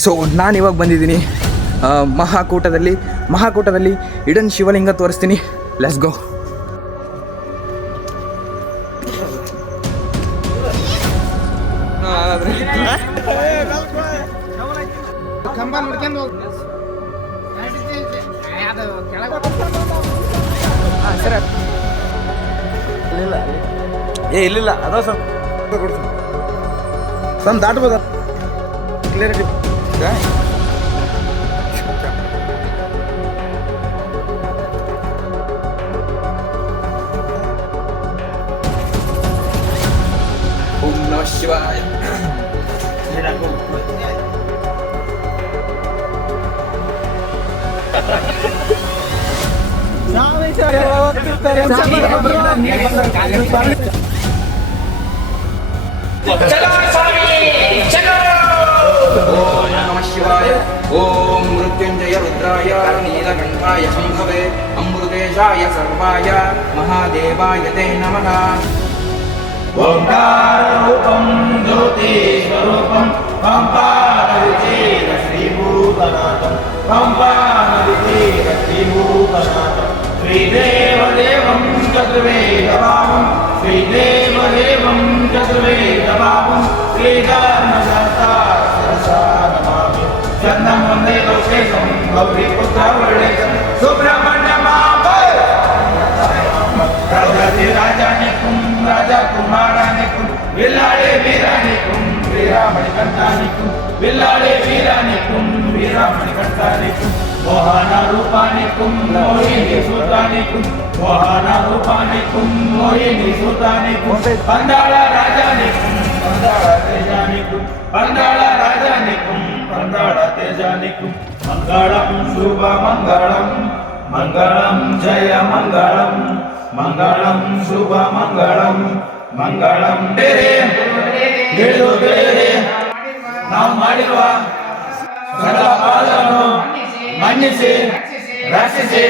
So ನಾನಿವಾಗ ಬಂದಿದ್ದೀನಿ ಮಹಾಕೂಟದಲ್ಲಿ ಇಡನ್ ಶಿವಲಿಂಗ ತೋರಿಸ್ತೀನಿ. Let's go. ಸರ್ ಇಲ್ಲ ಅದ ಸ್ವಲ್ಪ ಕೊಡ್ತೀನಿ ಸಮ್ ದಾಟ್ಬೋದ ಕ್ಲಿಯರಿಟಿ. ಓಂ ನಮಃ ಶಿವಾಯ. ಓಂ ಮೃತ್ಯುಂಜಯ ರುದ್ರಾಯ ನೀಲಕಂಠಾಯ ಶಂಭವೇ ಅಮೃತೇಶಾಯ ಸರ್ವಾಯ ಮಹಾದೇವಾಯ ತೇ ನಮಃ. ಓಂಕಾರರೂಪಂ ಜ್ಯೋತಿ ಸ್ವರೂಪಂ ಪಂಪಾನದಿತೀರ ಶ್ರೀಭೂತನಾಥಂ ಪಂಪಾನದಿತೀರ ಶ್ರೀಭೂತನಾಥಂ ಶ್ರೀದೇವದೇವಂ ಚತುರ್ವೇದಭಾವಂ ಶ್ರೀದೇವದೇವಂ ಚತುರ್ವೇದಭಾವಂ ಶ್ರೀಧರ್ಮಶಾಸ್ತ್ರ ನಮಾಮಿ ಚಂದಂ ವಂದೇ ಲೋಕೇಶಂ ಗೌರೀಪುತ್ರವರ್ಣೇಶಂ ಸುಬ್ರಹ್ಮಣ್ಯಮಾಂಬೈ ರಾಜಾನಿಕುಂ ರಾಜಕುಮಾರಾನಿಕುಂ ವಿಲ್ಲಾಳೆ ವೀರಾನಿಕುಂ ವೀರಾಮಣಿಕಂಠಾನಿಕುಂ ವಿಲ್ಲಾಳೆ ವೀರಾನಿಕುಂ ವೀರಾಮಣಿಕಂಠಾನಿಕುಂ ಮೋಹನ ರೂಪಾನಿಕುಂ ಮೋಹಿನಿ ಸುತಾನಿಕುಂ ಮೋಹನ ರೂಪಾನಿಕುಂ ಮೋಹಿನಿ ಸುತಾನಿಕುಂ ಪಂದಾಳ ರಾಜಾನಿಕುಂ ಪಂದಾಳ ತೇಜಾನಿಕುಂ ಪಂದಾಳ ರಾಜಾನಿಕುಂ ಪಂದಾಳ ತೇಜಾನಿಕುಂ ಮಂಗಳಂ ಶುಭ ಮಂಗಳಂ ಮಂಗಳಂ ಜಯ ಮಂಗಳಂ ಮಂಗಳಂ ಶುಭ ಮಂಗಳಂ ಮಂಗಳಂ ನಾವು ಮಾಡಿರುವ ಸಕಲ ಪಾದಗಳನ್ನು ಮನ್ನಿಸಿ ರಕ್ಷಿಸಿ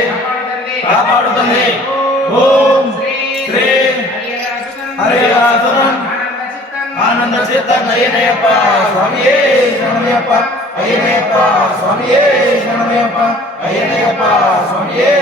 ಕಾಪಾಡುತ್ತದೆ. ಓಂ ಶ್ರೀ ಹರಿಹರಾಸುರನ್ ಆನಂದ ಚಿತ್ತ ಅಯ್ಯನಯ್ಯಪ್ಪ ಸ್ವಾಮಿಯೇ ಶರಣಮಯ್ಯಪ್ಪ ಅಯ್ಯನಯ್ಯಪ್ಪ ಸ್ವಾಮಿಯೇ ಶರಣಮಯ್ಯಪ್ಪ ಅಯ್ಯನಯ್ಯಪ್ಪ ಸ್ವಾಮಿಯೇ